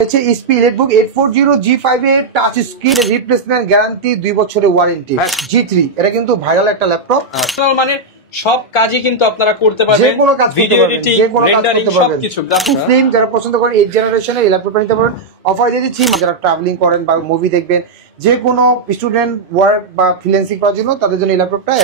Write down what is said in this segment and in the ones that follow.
HP EliteBook 840 G5 এর touch screen replacement guarantee 2 বছরের warranty G3 এটা কিন্তু ভাইরাল একটা ল্যাপটপ মানে সব কাজই কিন্তু আপনারা করতে পারবেন যে কোনো কাজ ভিডিও এডিটিং রেন্ডারিং সবকিছু স্লিম যারা পছন্দ করেন 8 জেনারেশনের এই ল্যাপটপটা নিতে পারেন অফার দিয়ে দিচ্ছি যারা ট্রাভেলিং করেন বা মুভি দেখবেন যে কোনো স্টুডেন্ট ওয়ার্ক বা ফ্রিল্যান্সিং করার জন্য তাদের জন্য এই ল্যাপটপটা।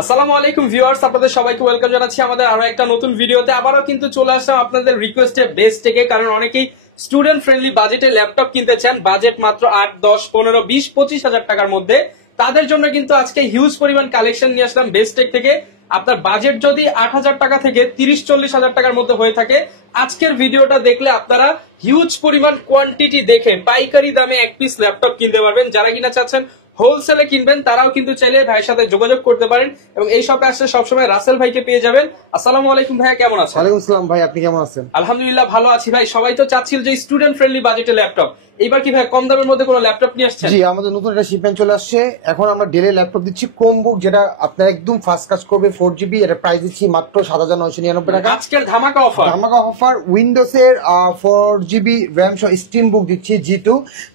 আসসালামু আলাইকুম ভিউয়ার্স, আপনাদের সবাইকে ওয়েলকাম জানাচ্ছি আমাদের আরো একটা নতুন ভিডিওতে। আবারও কিন্তু চলে আসলাম আপনাদের রিকোয়েস্টে বেস্ট থেকে, কারণ অনেকেই স্টুডেন্ট ফ্রেন্ডলি বাজেটে ল্যাপটপ কিনতে চান, বাজেট মাত্র 8, 10, 15, 20, 25 হাজার টাকার মধ্যে। তাদের জন্য কিন্তু আজকে হিউজ পরিমাণ কালেকশন নিয়ে আসলাম বেস্ট টেক থেকে। আপনার বাজেট যদি 8,000 টাকা থেকে 30-40 হাজার টাকার মধ্যে হয়ে থাকে, আজকের ভিডিওটা দেখলে আপনারা হিউজ পরিমাণ কোয়ান্টিটি দেখে পাইকারি দামে এক পিস ল্যাপটপ কিনতে পারবেন। যারা কিনা চাচ্ছেন হোলসেলে কিনবেন তারাও কিন্তু চাইলে ভাইয়ের সাথে যোগাযোগ করতে পারেন এবং এই শপে আসলে সবসময় রাসেল ভাইকে পেয়ে যাবেন। আসসালামু আলাইকুম ভাইয়া, কেমন আছেন? ওয়ালাইকুম আসসালাম ভাই, আপনি কেমন আছেন? আলহামদুলিল্লাহ ভালো আছি ভাই। সবাই তো চাচ্ছিল যে স্টুডেন্ট ফ্রেন্ডলি বাজেটে ল্যাপটপ, এইবার কি ভাই কম দামের মধ্যে কোনো ল্যাপটপ নিয়ে আসছেন? জি, আমাদের নতুন একটা শিপমেন্ট চলে আসছে। এখন আমরা ডেলে ল্যাপটপ দিচ্ছি ক্রোমবুক, যেটা আপনার একদম ফাস্ট কাজ করবে 4GB। এটা প্রাইস দিচ্ছি মাত্র 7,999 টাকা। আজকের ধামাকা অফার, ধামাকা অফার। উইন্ডোজ এর 4GB র্যাম সহ স্টিম বুক দিচ্ছি G2,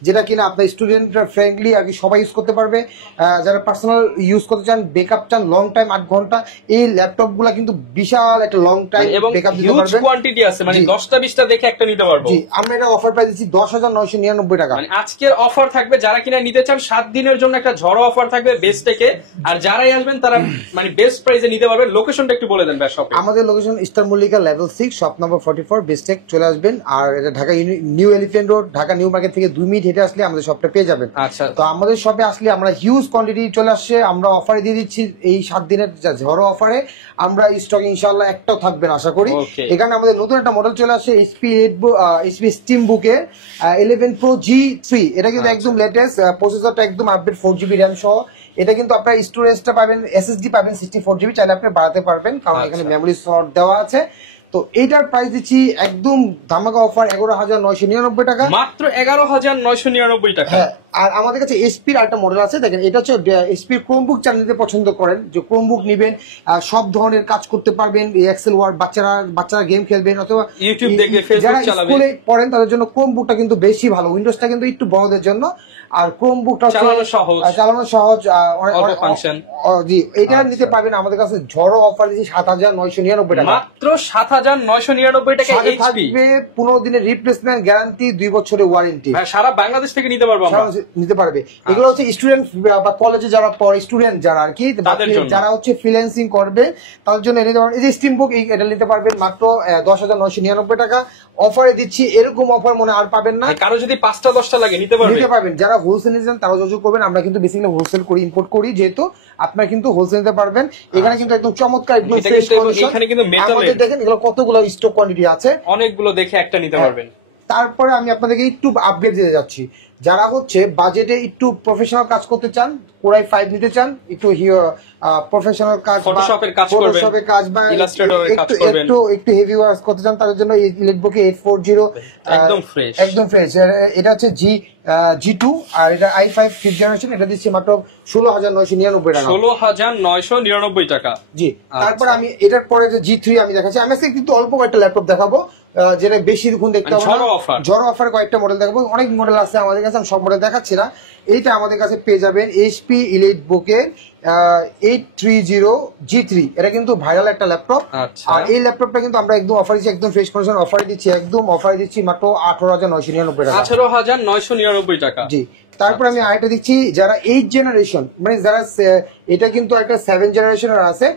যেটা কিনা আপনার স্টুডেন্ট ফ্রেন্ডলি আর কি সবাই ইউজ করতে পারবে। যারা পার্সোনাল ইউজ করতে চান, বেকআপ চান লং টাইম 8 ঘন্টা, এই ল্যাপটপ গুলা কিন্তু বিশাল একটা লং টাইম বেকআপ দিতে পারবে। কোয়ান্টিটি আছে, মানে 10টা 20টা দেখে একটা নিতে পারবো। জি, আমরা এটা অফার প্রাইস দিচ্ছি 10,999 টাকা। মানে আজকের অফার থাকবে, যারা কিনা নিতে চান 7 দিনের জন্য একটা ঝড়ো অফার থাকবে বেস্ট থেকে। আর যারাই আসবেন তারা মানে বেস্ট প্রাইসে নিতে পারবেন। লোকেশনটা একটু বলে দেন ভাই শপে। আমাদের location star Mallika level 6 shop number 44 best tech চলে আসবেন। আর এটা Dhaka new elephant road, Dhaka new market থেকে 2 মিনিট হেঁটে আসলে আমাদের শপটা পেয়ে যাবেন। আচ্ছা, তো আমাদের শপে আসলে আমরা হিউজ কোয়ান্টিটি চলে আসছে, আমরা অফারে দিয়ে দিচ্ছি। এই 7 দিনের ঝড়ো অফারে আমরা স্টক ইনশাআল্লাহ একটাও থাকবেন আশা করি। এখানে আমাদের নতুন একটা মডেল চলে আসছে HP স্টিম বুকের 11 Pro G3। এটা কিন্তু একদম লেটেস্ট, প্রসেসরটা একদম আপডেট 4GB র্যাম সহ। এটা কিন্তু আপনার স্টোরেজটা পাবেন, SSD পাবেন 64GB, চাইলে আপনি বাড়াতে পারবেন কারণ এখানে মেমোরি স্লট দেওয়া আছে। তো এইটার প্রাইস দিচ্ছি একদম ধামাকা অফার 11,999 টাকা, মাত্র 11,999 টাকা। হ্যাঁ। আর আমাদের কাছে এসপির একটা মডেল আছে, দেখেন এটা হচ্ছে এসপির ক্রোমবুক। যারা নিতে পছন্দ করেন যে ক্রোমবুক নিবেন, সব ধরনের কাজ করতে পারবেন, এক্সেল ওয়ার্ড, বাচ্চারা গেম খেলবেন অথবা ইউটিউব দেখবে, ফেসবুক যারা চালাবেন, স্কুলে পড়েন তাদের জন্য ক্রোমবুকটা কিন্তু বেশি ভালো। উইন্ডোজটা কিন্তু একটু বড়দের জন্য, আর ক্রোমবুকটা চালানো সহজ, অল্প ফাংশন। জি, এটা নিতে পারবেন আমাদের কাছে ঝড়ো অফার দিচ্ছি 7,999 টাকা, মাত্র 7,999 টাকা। থাকবে 15 দিনের রিপ্লেসমেন্ট গ্যারান্টি, 2 বছরের ওয়ারেন্টি। সারা বাংলাদেশ থেকে নিতে পারবো আমরা, নিতে পারবে। এগুলো হচ্ছে স্টুডেন্ট বা কলেজে যারা পড়ে, স্টুডেন্ট যারা আর কি, যারা হচ্ছে ফ্রিল্যান্সিং করবে তাদের জন্য নিতে পারবেন। এই যে স্টিম বুক, এটা নিতে পারবেন মাত্র 10,999 টাকা অফারে দিচ্ছি। এরকম অফার মনে আর পাবেন না। কারো যদি 5টা 10টা লাগে নিতে পারবেন। যারা হোলসেল নিতে চান তারা যোগাযোগ করবেন। আমরা কিন্তু বেসিক্যালি হোলসেল করি, ইম্পোর্ট করি, যেহেতু আপনারা কিন্তু হোলসেল নিতে পারবেন। এখানে কিন্তু একদম চমৎকার, একদম ফ্রেশ কন্ডিশন। এখানে কিন্তু মেটালের দেখেন এগুলো কতগুলো স্টক কোয়ান্টিটি আছে, অনেকগুলো দেখে একটা নিতে পারবেন। তারপরে আমি আপনাদেরকে একটু আপডেট দিতে যাচ্ছি। যারা হচ্ছে বাজেটে একটু প্রফেশনাল কাজ করতে চান, কোরাই 5 নিতে চান, একটু প্রফেশনাল কাজ, ফটোশপের কাজ বা একটু হেভি ওয়ার্ক করতে চান, তাদের জন্য EliteBook 840 একদম ফ্রেশ। এটা হচ্ছে G2 আর এটা i5 5th জেনারেশন। এটা দিচ্ছি মাত্র 16,999 টাকা। 16,999 টাকা। জি, তারপর আমি এটার পরে যে G3 আমি দেখাচ্ছি। আমি আজকে কিন্তু অল্প কয়েকটা ল্যাপটপ দেখাবো, যেটা বেশি দেখুন দেখতে হবে না। ঝড়ো অফার কয়েকটা মডেল দেখাবো, অনেক মডেল আছে আমাদের কাছে, আমি সব মডেল দেখাচ্ছি না। এইটা আমাদের কাছে পেয়ে যাবেন HP EliteBook 830 G3। এটা কিন্তু ভাইরাল একটা ল্যাপটপ। আর এই ল্যাপটপটা কিন্তু আমরা একদম অফার দিচ্ছি, একদম ফ্রেশ কন্ডিশন অফারে দিচ্ছি, একদম অফারে দিচ্ছি মাত্র 18,999 টাকা। 18,999 টাকা। জি, তারপর আমি আরেকটা দিচ্ছি, যারা 8 জেনারেশন, মানে যারা এটা কিন্তু একটা 7 জেনারেশনের আছে,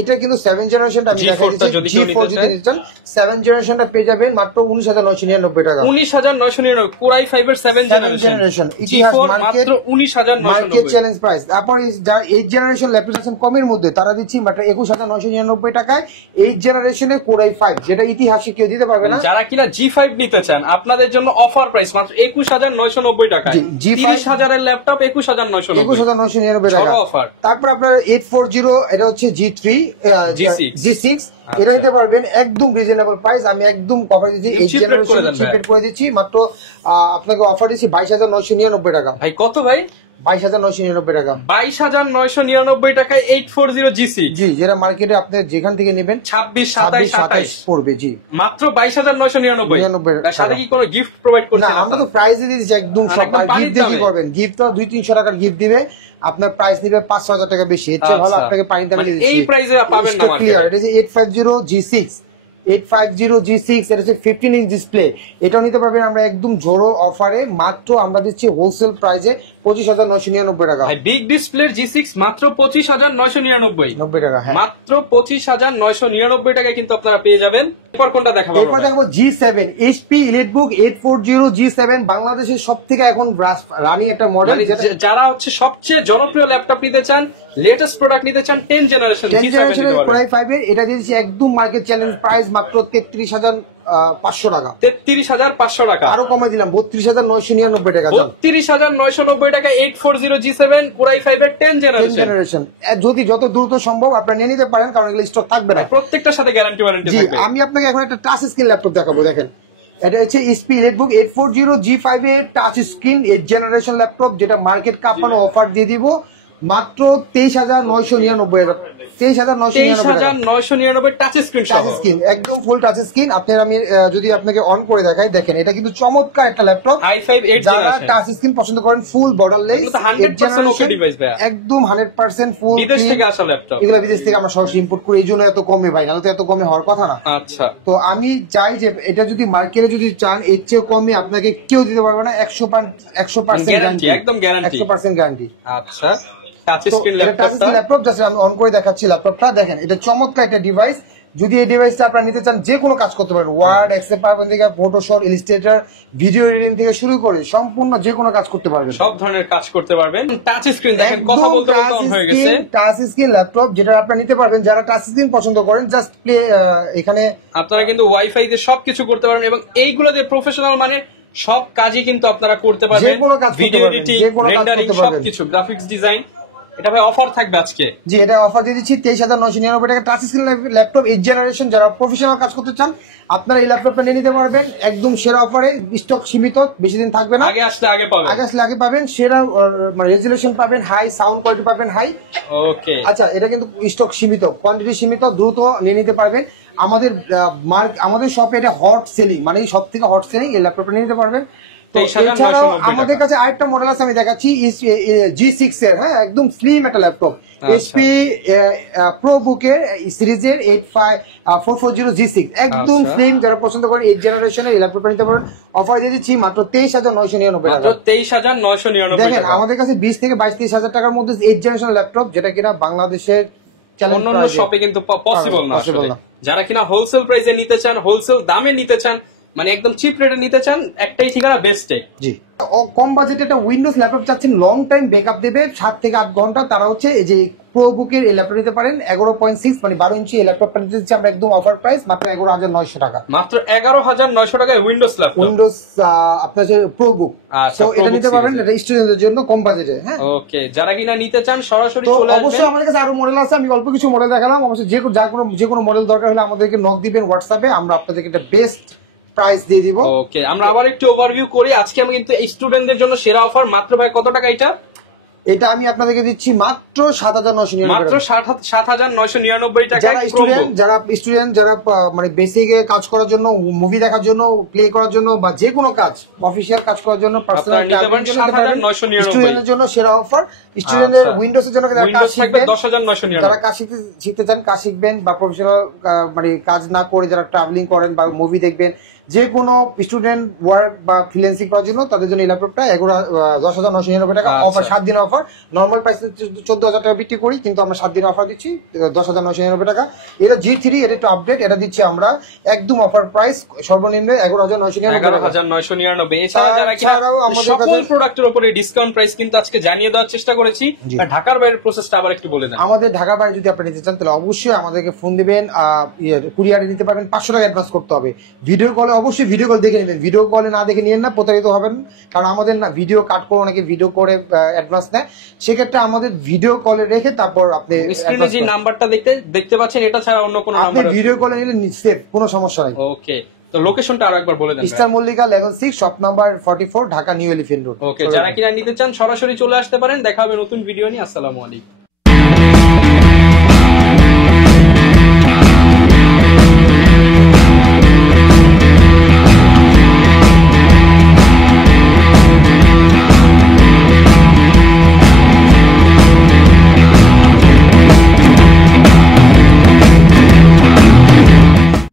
এটা কিন্তু 7 জেনারেশনটা আমি দেখাচ্ছি। G4 যদি নিতে চান 7 জেনারেশনটা পেয়ে যাবেন মাত্র 19,999 টাকা। 19,999 কোরাই 5 এর 7 জেনারেশন ইতিহাস মাত্র 19,999 মার্কেট চ্যালেঞ্জ প্রাইস। তারপর যারা 8 জেনারেশন ল্যাপটপ আছেন কমের মধ্যে, তারা দিচ্ছি মাত্র 21,999 টাকায় 8 জেনারেশনের কোরাই 5, যেটা ইতিহাসে কেউ দিতে পারবে না। যারা কিনা G5 নিতে চান আপনাদের জন্য অফার প্রাইস মাত্র 21,990 টাকায়। 30,000 এর ল্যাপটপ 21,999 টাকা অফার। তারপর আপনার 840, এটা হচ্ছে G3 G6, এটা নিতে পারবেন একদম রিজনেবল প্রাইস। আমি একদম কভার দিচ্ছি, 8 জেনারেশন চিপেট করে দিচ্ছি মাত্র আপনাকে অফার দিচ্ছি 22,999 টাকা। ভাই কত ভাই? 22,999 টাকা। 22,999 টাকায় 840G6 জি, যেটা মার্কেটে আপনি যেখান থেকে নেবেন 26, 27, 27 পড়বে। জি, মাত্র 22,999 তার সাথে কি কোনো গিফট প্রোভাইড করছেন? না, আমরা তো প্রাইসে দিচ্ছি একদম সব। গিফট দিয়ে কি করবেন? গিফট তো 200-300 টাকার গিফট দিবে, আপনার প্রাইস নিবে 500,000 টাকা বেশি। এর চেয়ে ভালো আপনাকে পানি দামে দিয়ে দিচ্ছি। এই প্রাইসে পাবেন না মার্কেটে। ক্লিয়ার, এটা হচ্ছে 850G6, 850G6, এটা হচ্ছে 15 ইঞ্চ ডিসপ্লে। এটাও নিতে পারবেন আমরা একদম ঝোড়ো অফারে, মাত্র আমরা দিচ্ছি হোলসেল প্রাইসে 25,999 টাকা। বিগ ডিসপ্লের G6 মাত্র 25,999 টাকা। হ্যাঁ, মাত্র 25,999 টাকায় কিন্তু আপনারা পেয়ে যাবেন। এরপর কোনটা দেখাবো? এরপর দেখাবো G7, HP EliteBook 840G7, বাংলাদেশের সবথেকে এখন রানিং একটা মডেল। যারা হচ্ছে সবচেয়ে জনপ্রিয় ল্যাপটপ নিতে চান, লেটেস্ট প্রোডাক্ট নিতে চান, 10 জেনারেশন Core i5 এর, এটা দিয়েছি একদম মার্কেট চ্যালেঞ্জ প্রাইস মাত্র 33,500 টাকা। 33,500 টাকা। আরো কমে দিলাম 32,999 টাকা। 32,999 টাকা 840G7 Core i5 এর 10 জেনারেশন। যদি যত দ্রুত সম্ভব আপনারা নিয়ে নিতে পারেন, কারণ এগুলো স্টক থাকবে না। প্রত্যেকটার সাথে গ্যারান্টি ওয়ারেন্টি জি, থাকবে। আমি আপনাকে এখন একটা টাচ স্ক্রিন ল্যাপটপ দেখাবো। দেখেন, এটা হচ্ছে HP EliteBook 840G5 এর টাচ স্ক্রিন 8 জেনারেশন ল্যাপটপ, যেটা মার্কেট কাঁপানো অফার দিয়ে দিব মাত্র 23,999 টাকা। 23,999 টাচ স্ক্রিন সহ। টাচ স্ক্রিন, একদম ফুল টাচ স্ক্রিন। আপনার আমি যদি আপনাকে অন করে দেখাই, দেখেন এটা কিন্তু চমৎকার একটা ল্যাপটপ। i5 8 যারা জেনারেশন টাচ স্ক্রিন পছন্দ করেন, ফুল বর্ডারলেস, 100% ওকে ডিভাইস ভাই, একদম 100% ফুল। বিদেশ থেকে আসা ল্যাপটপ, এগুলো বিদেশ থেকে আমরা সরাসরি ইম্পোর্ট করি, এই জন্য এত কমে ভাই, নাহলে তো এত কমে হওয়ার কথা না। আচ্ছা, তো তো আমি চাই যে এটা যদি মার্কেটে যদি চান, এর চেয়ে কমে আপনাকে কেউ দিতে পারবে না। 100% গ্যারান্টি, একদম গ্যারান্টি, 100% গ্যারান্টি। আচ্ছা, টাচ স্ক্রিন ল্যাপটপ জাস্ট আমি অন করে দেখাচ্ছি ল্যাপটপটা। দেখেন, এটা চমৎকার একটা ডিভাইস। যদি এই ডিভাইসটা আপনারা নিতে চান, যে কোনো কাজ করতে পারেন, ওয়ার্ড, এক্সেল, পাওয়ারপয়েন্ট থেকে ফটোশপ, ইলাস্ট্রেটর, ভিডিও এডিটিং থেকে শুরু করে সম্পূর্ণ যে কোনো কাজ করতে পারবেন, সব ধরনের কাজ করতে পারবেন। টাচ স্ক্রিন দেখেন, কথা বলতে বলতে অন হয়ে গেছে। টাচ স্ক্রিন ল্যাপটপ যেটা আপনারা নিতে পারবেন, যারা টাচ স্ক্রিন পছন্দ করেন, জাস্ট প্লে। এখানে আপনারা কিন্তু ওয়াইফাই দিয়ে সবকিছু করতে পারবেন, এবং এইগুলো দিয়ে প্রফেশনাল মানে সব কাজই কিন্তু আপনারা করতে পারবেন। যে কোনো কাজ, ভিডিও এডিটিং, রেন্ডারিং, সবকিছু, গ্রাফিক্স ডিজাইন। এটা ভাই অফার থাকবে আজকে। জি, এটা অফার দিয়ে দিচ্ছি 23,999 টাকা। টাচ স্ক্রিন ল্যাপটপ 8 জেনারেশন, যারা প্রফেশনাল কাজ করতে চান, আপনারা এই ল্যাপটপটা নিয়ে নিতে পারবেন একদম সেরা অফারে। স্টক সীমিত, বেশি দিন থাকবে না। আগে আসলে আগে পাবেন, আগে আসলে আগে পাবেন। সেরা মানে রেজুলেশন পাবেন, হাই সাউন্ড কোয়ালিটি পাবেন, হাই। ওকে, আচ্ছা, এটা কিন্তু স্টক সীমিত, কোয়ান্টিটি সীমিত, দ্রুত নিয়ে নিতে পারবেন। আমাদের শপে এটা হট সেলিং, মানে সব থেকে হট সেলিং এই ল্যাপটপটা নিয়ে নিতে পারবেন। এছাড়াও আমাদের কাছে আরেকটা মডেল আছে, আমি দেখাচ্ছি G6 এর। হ্যাঁ, একদম স্লিম একটা ল্যাপটপ, HP ProBook-এর সিরিজের 440G6, একদম স্লিম। যারা পছন্দ করেন 8 জেনারেশনের এই ল্যাপটপটা নিতে পারেন। অফার দিয়ে দিচ্ছি মাত্র 23,999 টাকা। 23,999 দেখেন, আমাদের কাছে 20 থেকে 22-23 হাজার টাকার মধ্যে 8 জেনারেশন ল্যাপটপ, যেটা কিনা বাংলাদেশের অন্যান্য শপে কিন্তু পসিবল না। যারা কিনা হোলসেল প্রাইসে নিতে চান, হোলসেল দামে নিতে চান, মানে একদম চিপ রেটে নিতে চান, একটাই ঠিকানা, বেস্ট টেক। জি, কম বাজেটে একটা উইন্ডোজ ল্যাপটপ চাচ্ছেন, লং টাইম ব্যাকআপ দেবে 7 থেকে 8 ঘন্টা, তারা হচ্ছে এই যে প্রোবুকের এই ল্যাপটপ নিতে পারেন। 11.6 মানে 12 ইঞ্চি এই ল্যাপটপটা নিতে দিচ্ছি আমরা একদম অফার প্রাইস মাত্র 11,900 টাকা। মাত্র 11,900 টাকায় উইন্ডোজ ল্যাপটপ, উইন্ডোজ আপনার যে প্রোবুক। তো এটা নিতে পারবেন, এটা স্টুডেন্টদের জন্য কম বাজেটে। হ্যাঁ, ওকে, যারা কিনা নিতে চান সরাসরি চলে আসবেন। অবশ্যই আমাদের কাছে আরো মডেল আছে, আমি অল্প কিছু মডেল দেখালাম। অবশ্যই যে কোনো মডেল দরকার হলে আমাদেরকে নক দিবেন হোয়াটসঅ্যাপে, আমরা আপনাদেরকে একটা বেস্ট প্রাইস দিয়ে দিব। ওকে, আমরা আবার একটু ওভারভিউ করি। আজকে আমি কিন্তু স্টুডেন্টদের জন্য সেরা অফার। মাত্র ভাই কত টাকা এটা? এটা আমি আপনাদেরকে দিচ্ছি মাত্র 7,999 টাকা। মাত্র 7,999 টাকা। যারা স্টুডেন্ট যারা মানে বেসিক কাজ করার জন্য, মুভি দেখার জন্য, প্লে করার জন্য, বা যে কোনো কাজ, অফিসিয়াল কাজ করার জন্য, পার্সোনাল স্টুডেন্টের জন্য সেরা অফার। স্টুডেন্টদের উইন্ডোজ এর জন্য যারা কাজ শিখতে চান, কাজ শিখবেন, বা প্রফেশনাল মানে কাজ না করে যারা ট্রাভেলিং করেন বা মুভি দেখবেন, যে কোনো স্টুডেন্ট ওয়ার্ক বা ফ্রিল্যান্সিং করার জন্য, তাদের জন্য এই ল্যাপটপটা 10,999 টাকা অফার। 7 দিন অফার। নর্মাল প্রাইস 14,000 টাকা বিক্রি করি, কিন্তু আমরা 7 দিন অফার দিচ্ছি 10,999 টাকা। এটা G3, এটা একটু আপডেট, এটা দিচ্ছি আমরা একদম অফার প্রাইস সর্বনিম্ন 11,999। এছাড়া যারা কিনা সকল প্রোডাক্টের উপরে ডিসকাউন্ট প্রাইস কিন্তু আজকে জানিয়ে দেওয়ার চেষ্টা করেছি। ঢাকার বাইরের প্রসেসটা আবার একটু বলে দেন। আমাদের ঢাকার বাইরে যদি আপনি নিতে চান, তাহলে অবশ্যই আমাদেরকে ফোন দিবেন, কুরিয়ারে নিতে পারবেন। 500 টাকা অ্যাডভান্স করতে হবে। ভিডিও কলে অবশ্যই ভিডিও কল দেখে নেবেন, ভিডিও কলে না দেখে নিয়েন না, প্রতারিত হবেন। কারণ আমাদের না ভিডিও কাট করে অনেকে ভিডিও করে অ্যাডভান্স নেয়, সেক্ষেত্রে আমাদের ভিডিও কলে রেখে তারপর আপনি স্ক্রিনে যে নাম্বারটা দেখতে পাচ্ছেন, এটা ছাড়া অন্য কোনো নাম্বার ভিডিও কলে নিলে সেফ, কোনো সমস্যা নাই। ওকে, তো লোকেশনটা আরো একবার বলে দেন। Star Mallika level 6 shop number 44 Dhaka new elephant road. Okay, যারা কিনা নিতে চান সরাসরি চলে আসতে পারেন। দেখা হবে নতুন ভিডিও নিয়ে। আসসালামু আলাইকুম।